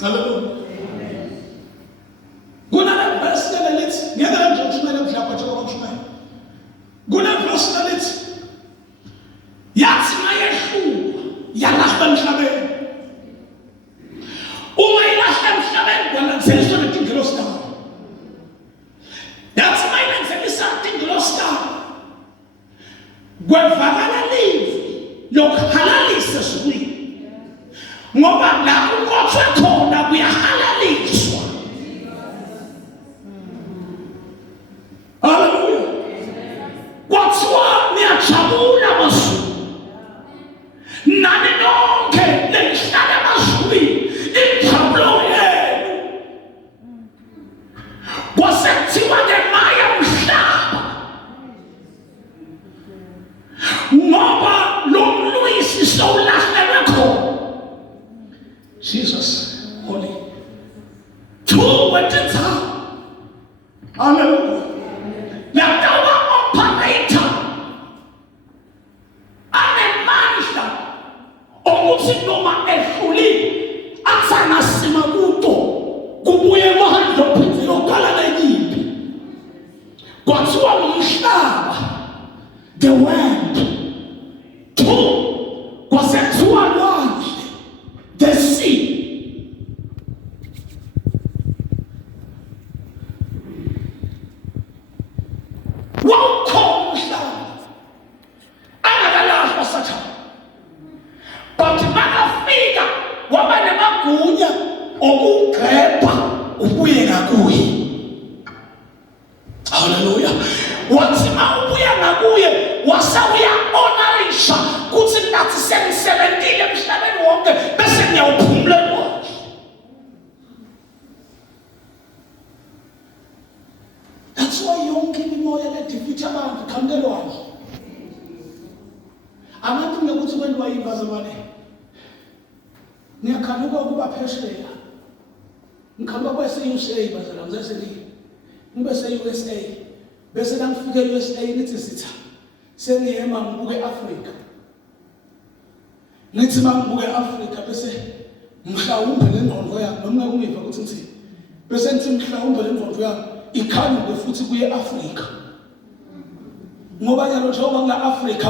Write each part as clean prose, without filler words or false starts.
Hallelujah. Kuna verse lithi ngeke nje ukushumela mhlawumbe njengoba kushumela. Kuna verse lithi yathi mayehluka yalahla emhlabeni. Uma ilahla emhlabeni kwananzeliswa netingelosi. Yathi mayinanzelisa tingelosi. Kwevakala livi lokuhalalisa ezulwini. Ngoba la kukhotshwe khona kuyahalaliswa. Hallelujah. Kwathiwa niyajabula mazulu. Nani nonke nenihlala emazulwini injabulo yenu. Kwasekuthiwa ngemaya mhlaba. Ngoba lo mlwisi sowulahlelwe khona. Jesus, holy. Two went in town. Hallelujah. Yakawa operator. Anemandla. Ukuthi noma ehluli atsangasima kuto. Kubuye manje ophinze yokhala nayiphi. Kwathiwa umhlaba. The word. Two. Kwasethiwa lwandle. The sea. Wawukhona umhlaba. Angakalahla sathane. But makafika waba nemagunya okugrebha ubuye ngakuye. Hallelujah. Wathi mawubuya ngakuye wasawuya honorisha kuthi nathi sengisebentile emhlabeni wonke bese ngiyawuphumulela wakhe. That's why yonke imimoya ledifitha abantu khamdelwane. Abantu ngekuthi kwenziwa yibazamane. Ngiyakhanuka ukuba phesheya. Ngikhamba kwese-USA bazala ngizeseli. Ngibe se-USA. Bese ngifike e-USA nithi sitha. Sengiyema ngibuke Africa. Nithi mangibuke Africa bese mhlawumbe lengqondo yami noma kungiva ukuthi ngithini. Bese ngithi mhlawumbe lengqondo yami ikhanule futhi kuye Africa. Ngoba nyalo njengoba ngila Africa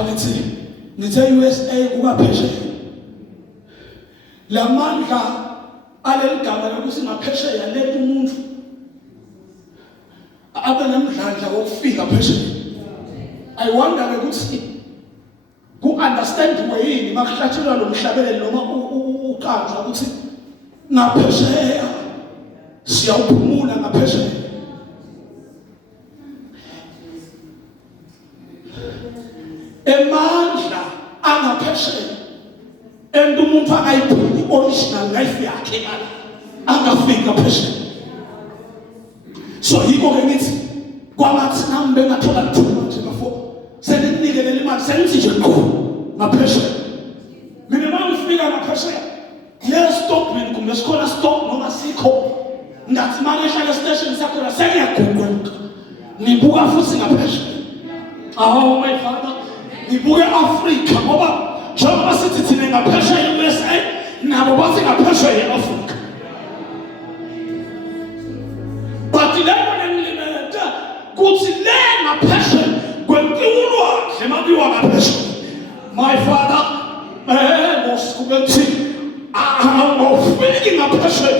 ngithe USA kuba phesheya. Lamandla aleligama lokuthi ngaphesheya lethu umuntu abe nemdlandla wokufika phesheya. I wonder ukuthi ku-understand yini makuhlatshelwa lo mhlabeleli noma uqanjwa ukuthi ngaphesheya siyawuphumula ngaphesheya. Emandla angaphesheya ento umuntu akayiphili original life yakhe angafika phesheya. So yiko ke ngithi kwamathi nami bengathola lithuba nje bafo senginikele imali sengithi nje ngaphesheya. Mina mangifika ngaphesheya stop mina kumbe sikhona stop noma sikho ngathi manje ehlala station sakhona sengiyaguquka ngibuka futhi ngaphesheya. Oh my father ngibuke Africa ngoba njengoba sithi thina ngaphesheya USA nabo bathi ngaphesheya eAfrica. But lena ngilimeta kuthi lena phesheya kwehlulwa emabiwa ngaphesheya. My father ngosikubethi ngofiki ngaphesheya.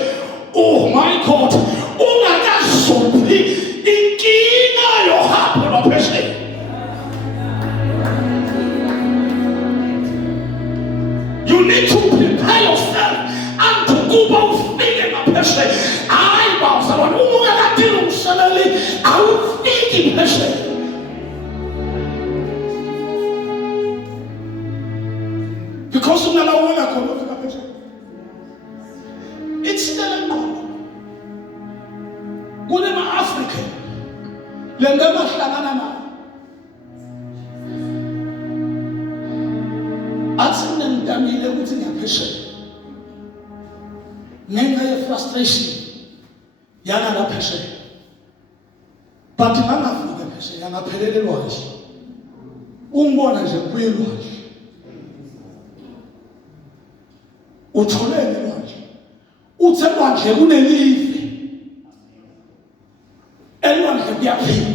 Oh my God ungakazophi inkinga yohambo lwaphesheya. You need to prepare yourself unto kuba ufike ngaphesheya. Hayi bawuzalwane uma ungakadingi umshayeli awufiki phesheya. Because ungalawona khona ufika phesheya. Ithintela ngqondo. Kunema-African lento abahlangana nayo. Athi ngidamile ukuthi ngiyaphesheya. Ngenxa ye-frustration yana ngaphesheya. But ngangafika phesheya ngaphelelelwa nje. Ungibona nje kuyilwa nje. Utholene manje. uthi elwandle kunelive, elwandle kuyaphila,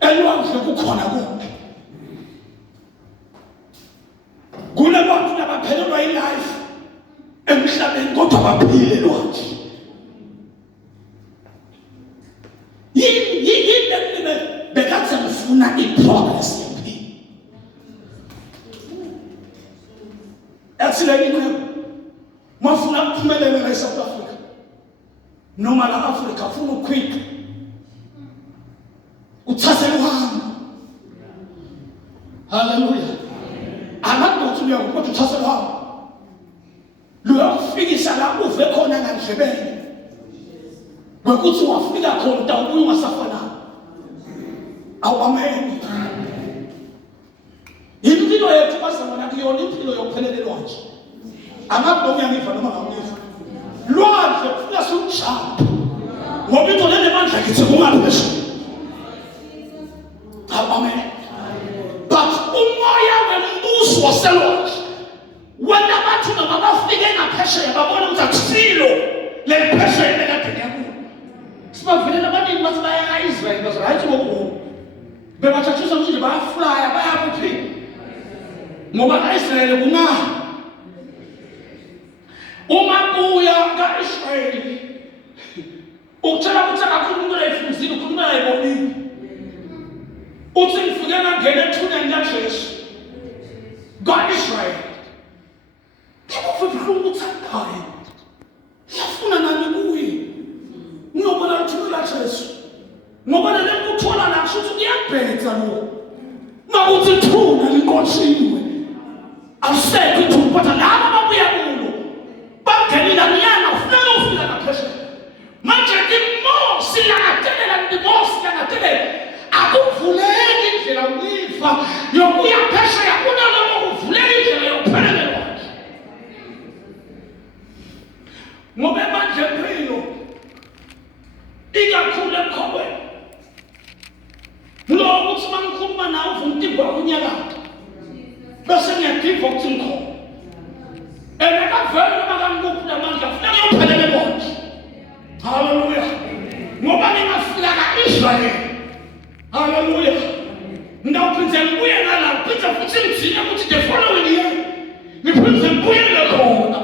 elwandle kukhona konke. Kunabantu abaphelelwa ilife emhlabeni kodwa baphile elwandle. Yini bekathi ngifuna iprogress yempilo. Actually mafuna ukuphumelela la eSouth Africa noma la Africa ufuna uquick uthathele uhambo. Hallelujah. Angathi uya ukuthi uthathele uhambo luyokufikisa la uve khona ngandlebeni kwekuthi wafika khona utawubuya ungasafana. Amen. Impilo yethu bazabona kuyona impilo yokuphelelelwa nje. Angathi uyangiva noma ngawuyiva. Lwandle kufuna siujump. Ngoba into lenemandla kithi kungathi phezulu. Amen. But umoya wembuso waselwandle wena bathi noma bafike ngaphesheya babona ukuthi akusilo lephesheya lekade yakubo. Sibavile nabantu bathi baya eIsrael bathi hayi ngoku bebathathuza nje bayaflya bayakuphi ngoba eIsrael kuna uma kuya kaIsrael ukutshela ukuthi akakhuluma layifuzile ukhuluma layibonile uthi ngifike ngangena ethuneni kaJesu kaIsrael kubuhlungu ukuthi hayi yafuna nani kuye ngiyobona ithuneni kaJesu ngoba le kuthola la kusho ukuthi kuyabhetha lo makuthi thuna linqoshiwe awusekho ithuna kodwa laba babuya kulo bangenile nyana ufuna ufika ngaphesheya manje imosi langathelela imosi langathelela akuvuleki indlela ulifa yokuya phesheya kunaloko kuvuleka indlela yokuphelelwa ngoba manje impilo ikakhulu emkhobweni lo ukuthi mangikhuluma nawe uvumtimba kunyakatho bese ngiyadiva ukuthi ngikhona ekavele bakangikuphi lamandla funa ngiyophelelelwa nje. Haleluya. Ngoba ngingafika kaIsrael. Haleluya. Ngawuphindze ngibuye ngala phindze futhi ngithini ukuthi the following year ngiphindze ngibuyele khona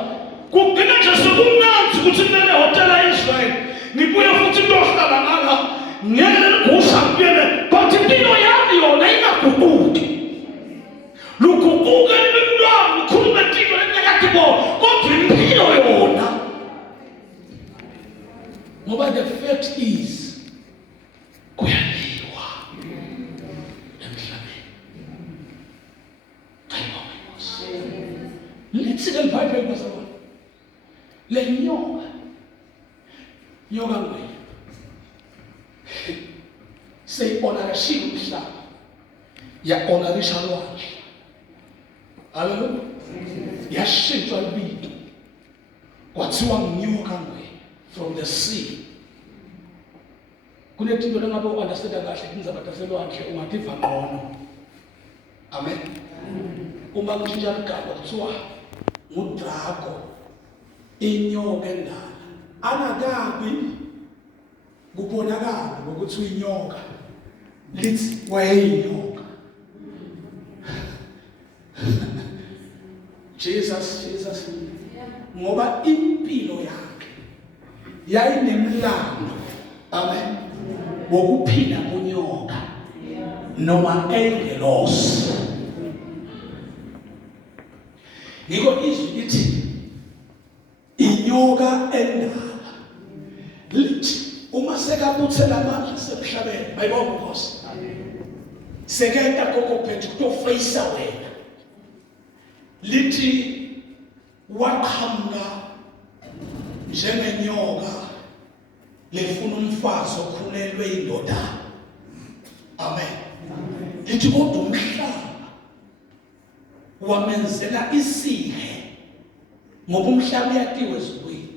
kugcina nje sekumnandi ukuthi kumele hotela eIsrael ngibuye futhi ndohlala ngala ngeke ngusha ngiyele but impilo yami yona ingaguquki luguquke lwami khuluma impilo lenyakatho kodwa impilo yona ngoba the fact is kuyaliwa emhlabeni. Lithi le Bible bazalwane le nyoka ngwe seyibonakashile umhlaba yabonarisha lwandle. Haleluya. Yashintshwa libito kwathiwa nyoka ngwe from the sea. Kunetinto lengabe u-understand kahle inzabathaselwandle ungativa ngqono. Amen. Uma kutshintsha igama kuthiwa ngudrago, inyoka endala. Angakabi kubonakala ukuthi uyinyoka lithi wayeyinyoka. Jesus ngoba impilo yakhe yayinemlando. Amen. Wokuphila kunyoka noma engelosi. Ngiko izwi lithi inyoka endala lithi uma sekabuthela amandla semhlabeni bayibona Nkosi sekenta kokophethe kutofayisa wena lithi waqhamuka njengenyoka lefuna umfazi okhulelwe indoda. Amen. Lithi kodwa umhlaba wamenzela isihe ngoba umhlaba uyatiwe ezweni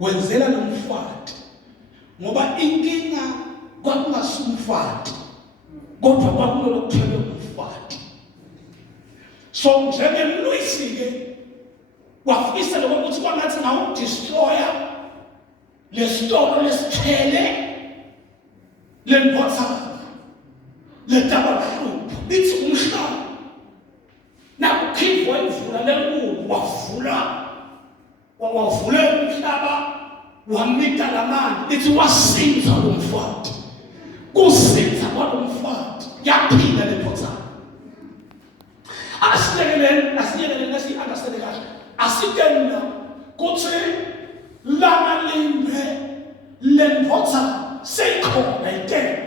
wenzela nomfati ngoba inkinga kwakungasumfati kodwa kwakunolokuthwele umfati. So njengemlwisi ke Wafikisa lokuthi kwangathi ngawu destroyer lesitolo lesithele lemphotha letabahlupho lithi umhlaba nakukhipha imvula lenkulu wavula umhlaba wamita lamanzi lithi wasinza lomfati kusinza kwalomfati yaphila lemphotha asiyekeleni asi-understand kahle asikena kuthi lamalimbe lemphotha seyikhona ike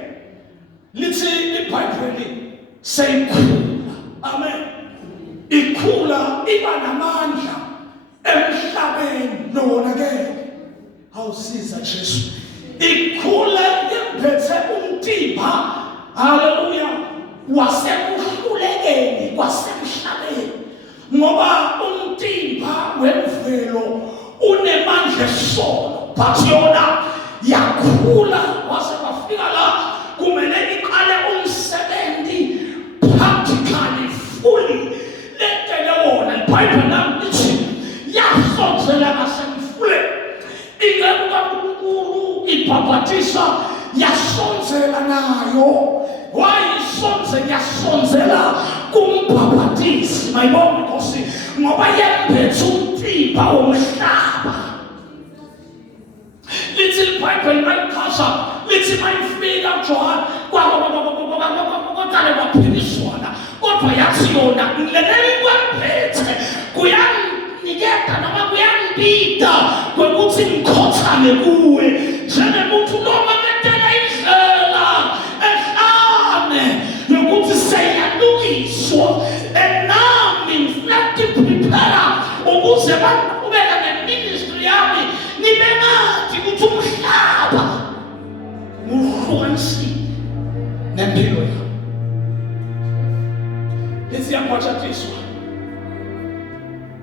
lithi iBhayibheli seyikhula amen ikhula iba namandla emhlabeni lona-ke awusiza Jesu ikhula imphethe umtimba haleluya wasekuhlulekeni kwasemhlabeni ngoba umtimba wemvelo unemandla esono but yona yakhula wase wafika la kumele iqale umsebenzi practically fully letele wona iBhayibheli nami lithi yasonzela ngasemfule ingeke kaNkulunkulu ibhabhatisa yasonzela nayo wayisonze yasonzela kumbhabhatisi mayibona Nkosi ngoba yemphethe umtimba womhlaba lithi iBhayibheli mayikhasha lithi mayifika John kwakale baphiliswana kodwa yathi yona ngilenele kwemphethe kuyaniketa noma kuyangibida kwekuthi ngikhothame kuwe njengomuntu noma betela indlela ehlane yokuthi seyalungiswa enami ngifuna ukuprepare ukuze baqhubeka neministry yami nibe ngathi ukuthi umhlaba muhlukanisile nempilo yami lesiyaphothatiswa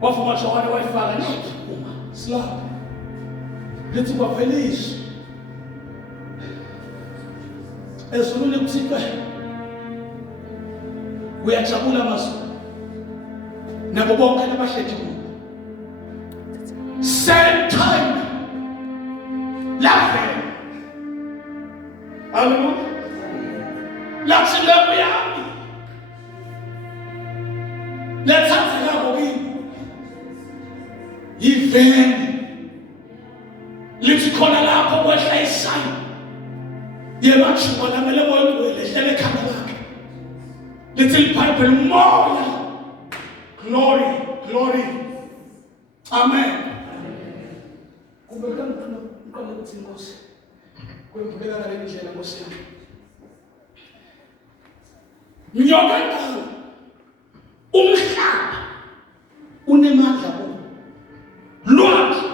wafuma Johane wayifaka nathi uma silapha lithi kwaveliswa ezulwini kuthikwe uyajabula mazulu nabo bonke abahlethi kubo same time laughing haleluya lathi lepo yami lethatheka kokini yiveni lithi khona lapho kwehla isana yemathuba lamele boyingwele ehlele ekhanda lakhe lithi iBhayibheli moya glory amen kube kanqala ukuthi Nkosi kwembuleka ngale ndlela Nkosi yami nyokandala umhlaba unemandla lwakhe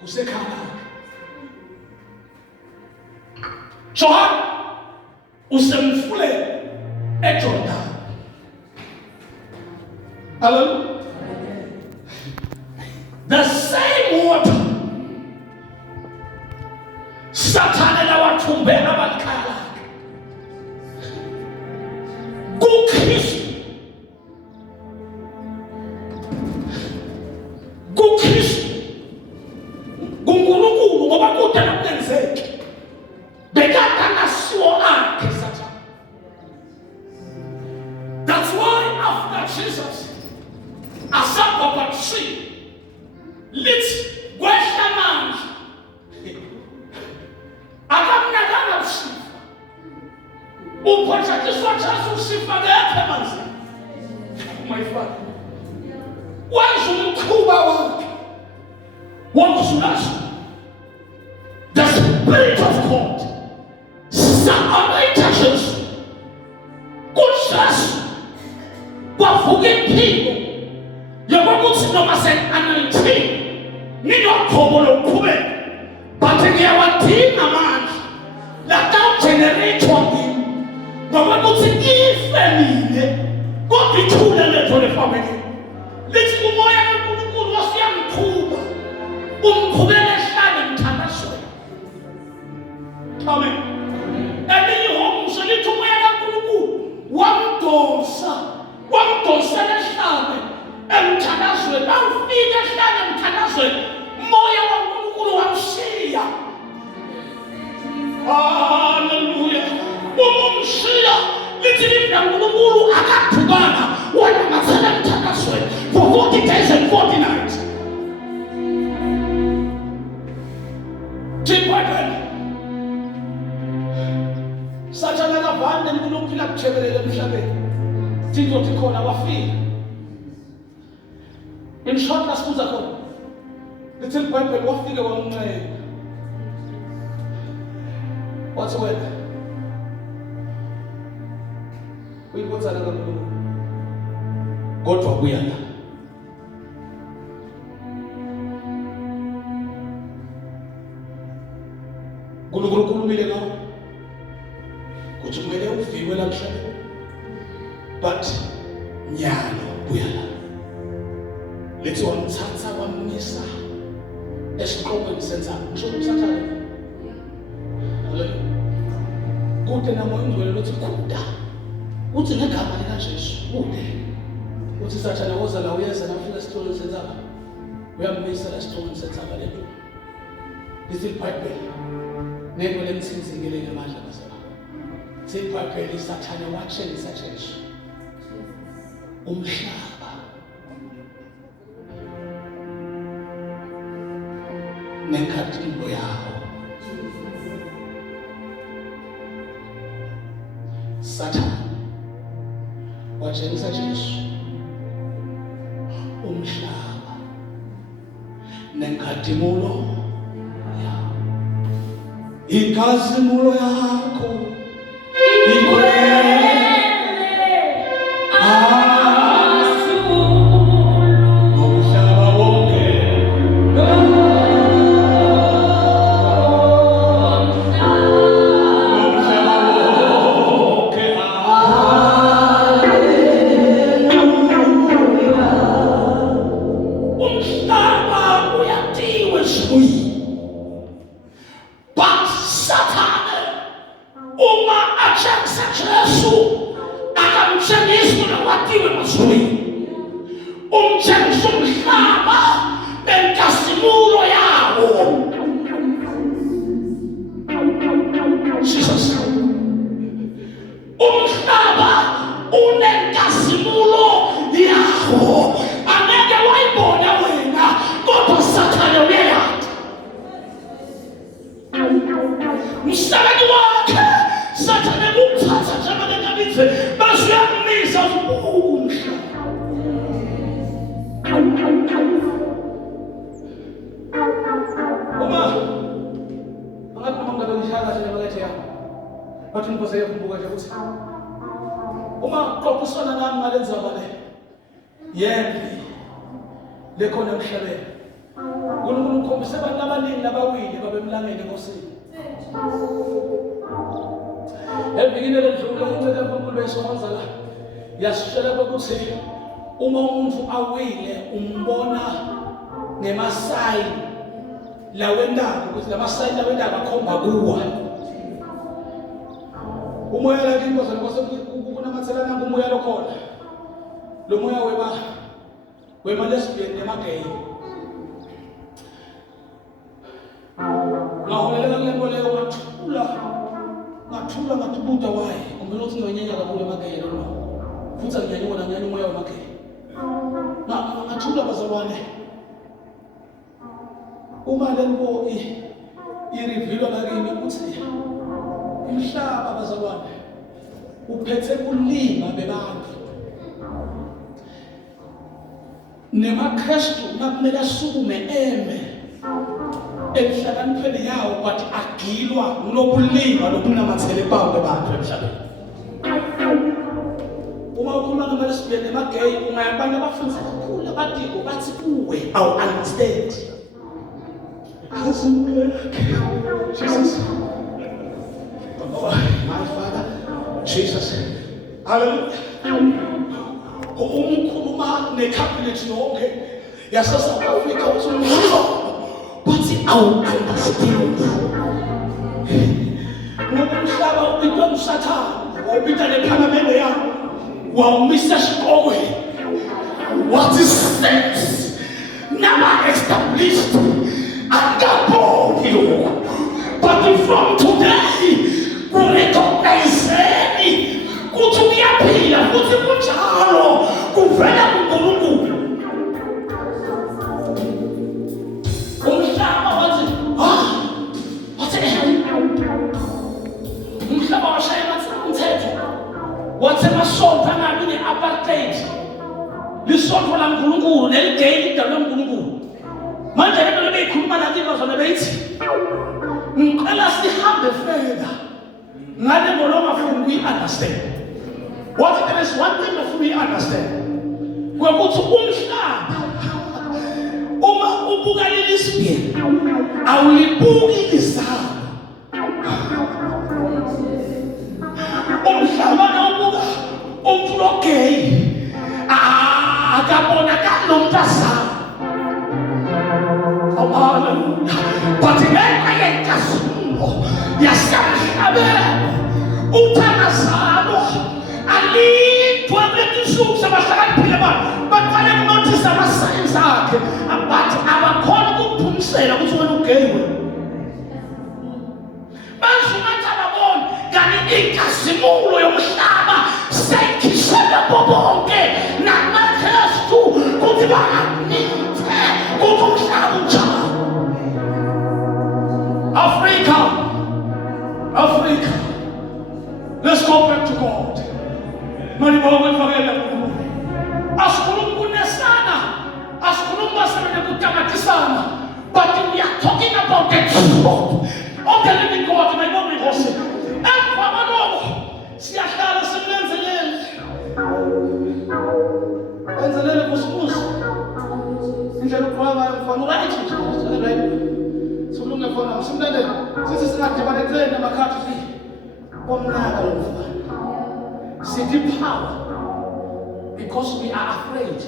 kusekhaya John usemfuleni eJordan hallelujah the same water sathane lawathumbela abakhaya lakhe kuKristu kuNkulunkulu ngoba kude nakwenzeke bekade ngasiwo akhe sathane. That's why after Jesus asabhabhathiwe lithi kwehla manje akamnakanga usifa uphathiswa Jesu usifa ngeke manje my father wenza umkhuba wakhe wokuzulazula the Spirit of God sa-anointa Jesu kuJesu kwavuka impilo yokuthi noma sen-anointing nginogqobo lokuqhubeka but ngiyawadinga manje latawugenerate-wa kimi ngoba kuthi ife nine kodwa ithule letho lefamily lithi umoya kaNkulunkulu wasuyamqhuba umqhubela ehlane mthandazweni amen elinye ihomso lithi umoya kaNkulunkulu wamdonsela ehlane emthandazweni emthandazweni, awufika ehlale emthandazweni, moya waNkulunkulu wamshiya. Hallelujah. Umshiya lithi uNkulunkulu akathukanga wanamathela emthandazweni for 40 days and 40 nights. Sathane akavande uNkulunkulu akuthebelele emhlabeni. Sizothi khona wafika. In short lasibuza khona. Lithi iBhayibheli wafika wamncenga. Wathi wena uyibonzana kaNkulunkulu. Kodwa buya la. uNkulunkulu ukhulumile ngawo. Kuthi kumele uvikwe la emhlabeni. But nyalo buya la. Lethi wamthatha wamisa esiqongweni senzalo. Ngisho usathane. Hallelujah. Kude namoya ongcwele lothi kuda. Uthi ngegama lika Jesu kude. Uthi sathane woza la uyeza nafika esiqongweni senzalo. Uyamisa esiqongweni senzalo lento. Lithi iBhayibheli. Nento lemthinzikile ngamandla basela. Siphakathi sathane watshengisa Jesu. Umhlaba. Nenkathimbo yawo. Sathane watshengisa Jesu. Umhlaba. Nenkathimbo ikazimulo yakho ikwele nomhlaba wonke umhlaba uyatiwe zwi. Jesu akamtshengisa nokwatiwe mazwi. Umtshengisa umhlaba nenkasimulo yawo. Jesus. Umhlaba unenkasimulo yawo. Angeke wayibona wena kodwa sathane uyayazi. Msakani wakhe sathane kumthatha njalo ngithi bese uyamisa umhla. Uma angaphuma ngabe ngishaka kahle nabakhethe yami. Bathi ngiphoze yembuka nje ukuthi uma qoqusana nami ngalendzaba le. Yembi lekhona emhlabeni. uNkulunkulu ukhombise abantu abaningi labawile babemlangene enkosini. Evikini ledlule uncele uNkulunkulu besonza la. Yasishela ukuthi uma umuntu awile umbona ngemasayi lawendaba ukuthi lamasayi lawendaba akhomba kuwa. Umoya la kinkosi kunamathelana ngomoya lokhona. Lo moya wema lesbian nemagay. Ngaholela ngempoleko ngathula ngatubuta waye kumele uthi ngonyenya kakhulu emagayeni lo futhi ngiyanyona ngiyanya umoya wamagayeni ngathula bazalwane uma lento irevealwa lakini uthi umhlaba bazalwane uphethe kulima bebantu nemaKristu nakumele asukume eme emhlakanipheni yawo but agilwa ngilobulima lobunamathele bawo bebantu emhlabeni. Uma ukhuluma ngamalesbian nemagay ungayabanye abafundisa kakhulu abadiko bathi kuwe awu understand. Jesus. Oh my Father Jesus. Hallelujah. Umkhuluma necabinet yonke yase South Africa uthi but I will understand. Umhlaba ubitwa umsathane, ubitwa nephalamende yakho, wawumisa esiqokweni. What is sense? imali bazona beyithi ngicela sihambe further ngale ngoloma funa uyi-understand. What there is one thing that we understand. Ukuthi umhlaba uma ubuka leli sibili awulibuki lizalo. Umhlaba nawubuka umflogay akabonakali nomntazana. But ngenxa yenkazimulo yasemhlabeni uthakazalo alindwe kulezisuku sabahlakaniphile baqale kunothisa amasayensi akhe but abakhona ukuphumisela ukuthi wena ugeyiwe. Bazumathi ababona kanti inkazimulo yomhlaba seyikhishele bonke namakrestu ukuthi banganithe ukuthi umhlaba unjani. Africa, let's go back to God. Manibonga mfakela kuNkulunkulu. Asikhulumi kunesana, asikhulumi basebenza kutamatisana, but we are talking about the truth of the living God. Manibonga inkosi. Emva kwalokho siyahlala simlenzelele. Wenzelele kusibuza. Indlela uqhwabayo mfana right nje. Right. Sokulunge mfana simlele. Sisi singadibana kuthena amakhathi sithi komnaka lo mfana. Sithi power because we are afraid.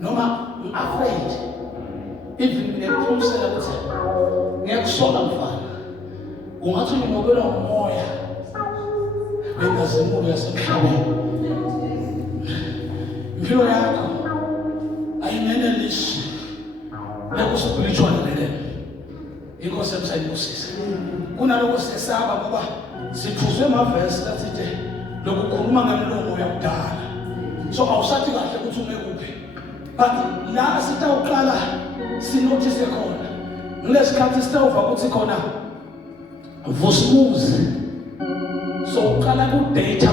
Noma afraid. Even ngephumsela ukuthi ngiyakusola mfana. Ungathi ngibobela umoya. Wenkazimulo yasemhlabeni. Impilo yakho ayinenelisi spiritual level. Inkosi emsayibusisa. Kunaloko sesaba ngoba sithuswe amavesi lathi lokukhuluma ngemlomo yakudala. So awusathi kahle ukuthi ume kuphi. But la sitawuqala sinothise khona. Ngesikhathi sitawuva ukuthi khona vusumuzi. So uqala ku data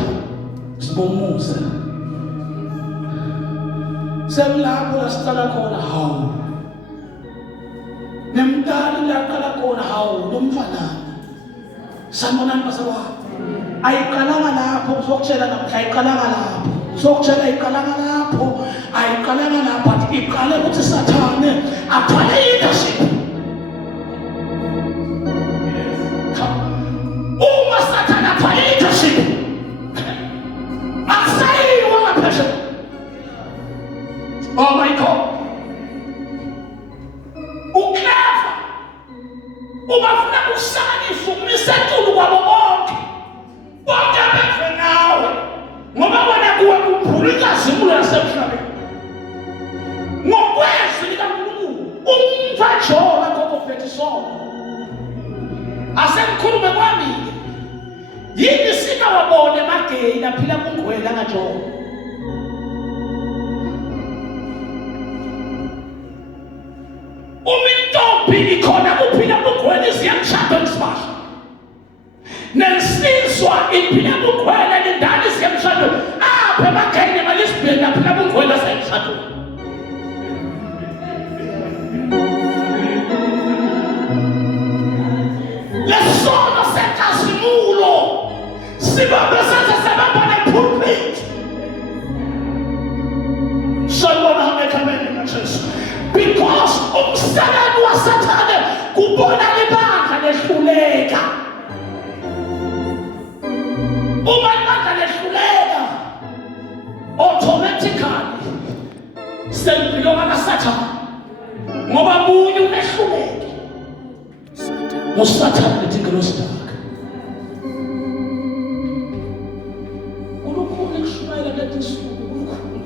sibomuza. Semlapho la siqala khona hawu. Nemdala laqala khona hawu nomfana. Sanibonani basaba. Ayiqalanga lapho uzokutshela namhla ayiqalanga lapho. Uzokutshela ayiqalanga lapho. Ayiqalanga lapho but iqale ukuthi sathane athwale leadership. Uma sathane athwale leadership. Akusayiwa ngaphesha. Oh my God. Uklava. Ubafuna ukusanisa umisetulu kwabo bonke. Bonke befe nawe. Ngoba wena kuwe kuphula inkazimulo yasemhlabeni. Ngokwezwi likaNkulunkulu umvajola kokofethi sonke. Asemkhulume kwami. Yini sikawabone mageyi naphila kungwela ngajola. Umintombi ikhona kuphila kungwela iziyamshado ngisibasha. Nensizwa iphila kungwela nendala iziyamshado. Apha mageni malisibheni naphila kungwela sayimshado. Lesono senkazimulo sibambe senze sebamba nepulpit. Sanibona amekameni kaJesu. Because umsebenzi wasathane kubona ibandla lehluleka. Uma ibandla lehluleka automatically selibhilonga kasathane. Ngoba munye unehluleka. Usathane litingelo sidaka. UNkulunkulu kushumayela letisuku uNkulunkulu.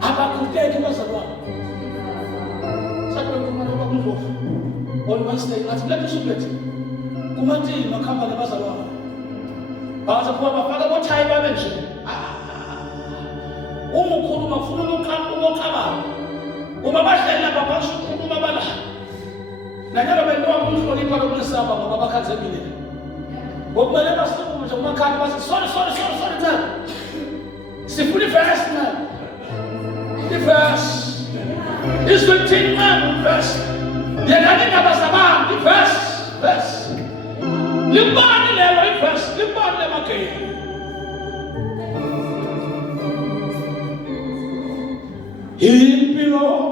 Abakhuleki bazalwane. Sakhuluma nabakundlovu. On Wednesday ngathi letisuku lethi. Kumathini makhamba labazalwane. Baza kuba bafaka bothayi babe nje. Uma ukhuluma ufuna unoqabala. Uma bahlela babasho ukukhuluma bala. Nanyalo bento wakumhlonipha lokulesaba ngoba bakhathekile. Ngokumele basukume nje kumakhanda bathi sorry cha. Sifuna verse man. The verse is 15 man. verse. Yena indaba zabantu verse. Limbani lelo verse, limbani lemageni. Impilo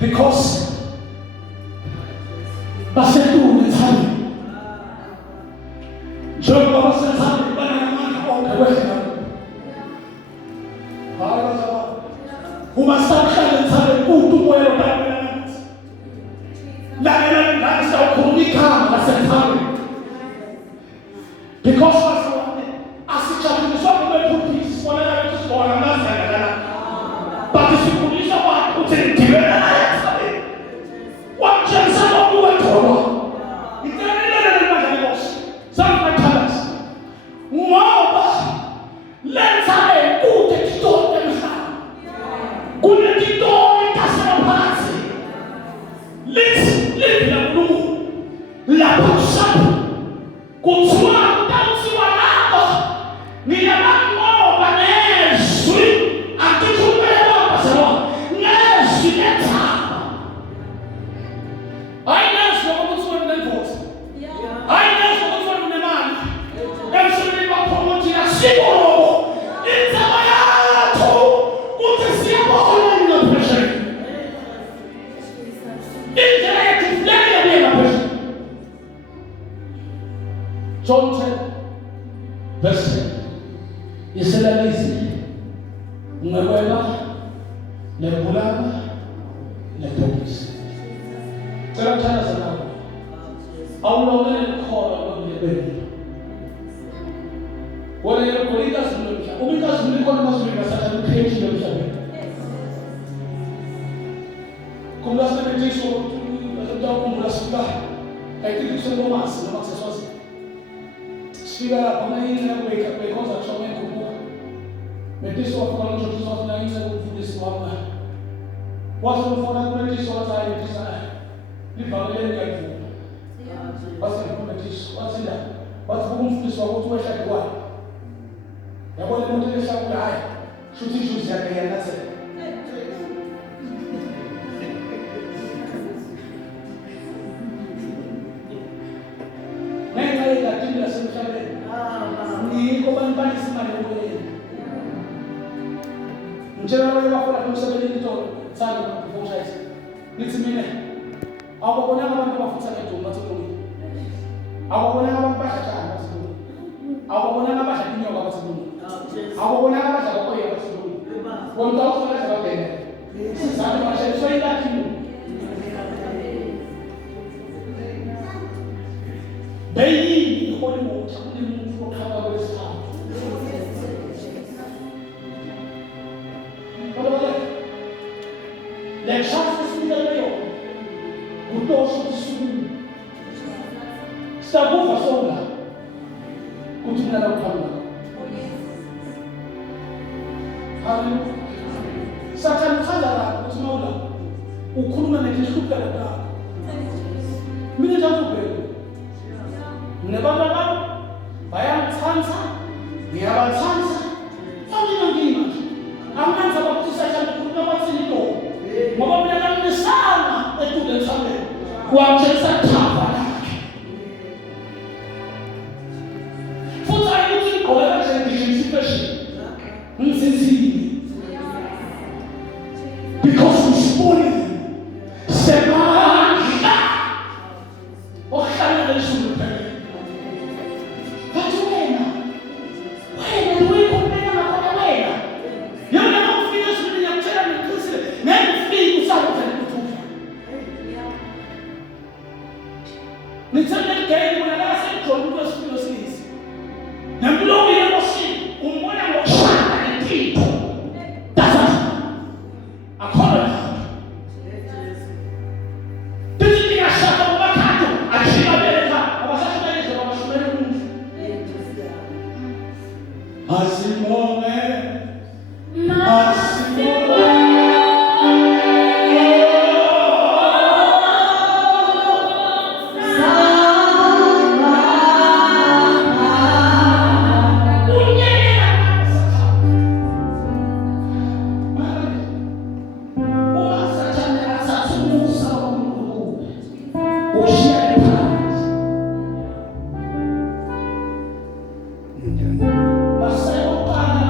because basethu ethani njengoba basethani banamandla onke wena hayi uma sahlala ethani umuntu moya obabona la la sawukhuluma ikhamba lasethani because asijabuliswa kumephuphisi bona ukuthi sibona amazana but sifundiswa abantu ukuthi ngibela naye sabe wamjensa ngokuwe khona itenelele nemandla leBosi sana talents ngoba lenza ekude kutonke emhlaba kunetitoyi kasephansi lithi laNkulunkulu lapha kusapho kuthiwa utawutsiwa lapho ngiyabangoba nezwi angikhulumela bazalwa nezwi lethaba ayinezwi ukuthi wena nendoda ayinezwi ukuthi wena unemali emshonini bapromote yasiko inzaba yakho ukuthi siyabona ngaphesheya indlela yethu fleke ngaphesheya John 10 verse 10 iselalizi Ngweba nebulala nebhokisi. Cela ukuthandaza nawe. Awulawulele khona lokubebeni. Wona yegolika zimlomhla. Ubika zimlikona mazulika satha ukhethi emhlabeni. Kumla sebenziswa ukutawukumbula sika. Ayikho kusengomasi noma kuseswazi. Sifika lapha mayini yakubeka because akusho ngikubuka. Metiso wafuna ngisho wafuna inze ukufundisa wami. Wathi ufuna kumetiso wathi ayitisa. Livangeli ngiyavuma. Base kumetiso wathi nda. Wathi ukumfundisa ukuthi wehlale kwayo. Yabona umuntu leshaku hayi. Shuthi ijuzi yakhe yanathela. Njena wale wafuna kumsebenzela into tsaka ngifundisa. Nithi mina awubonanga abantu abafutha ngedumbu bathi kulungile. Awubonanga abantu bahlatshana bathi kulungile. Awubonanga abadla inyoka bathi kulungile. Awubonanga abadla kokoya bathi kulungile. Wonke awufuna zababheka. Sizame manje soyilathi. Beyi ngone mothi umuntu okhamba kwesithathu. Le chance sindeleyo kutosho kusuku sabuva songa kuthi mina lokuphamba haleluya sathana uthanda la ukuthi mawula ukhuluma nehlupha lakho mina njalo ubheke nebantu bami bayangithanda ngiyabathanda famina ngima amanzi abakuthi sathana ukhuluma kwathini lo ngoba mina nginisana etule thambe kwamtshela thaba lakhe futhi ayikuthi igqola kanje ngisipeshe ngisizini because usibone semandla ohlala leshulu phela bathi wena uyikhulumela ngakho wena yena ngofika sibili yakutshela ngiqisile ngeke usakho nithanda igame wena la sejona kwesipilo sisi nempilo yakho umbona ngokushaya impilo daza akhona tithi ngashaka ubakhatho ajika bela abasashayeza abashumela umuntu asibonge Masaya ukana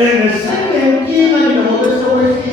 and sengenkinga njengoba sokwehlile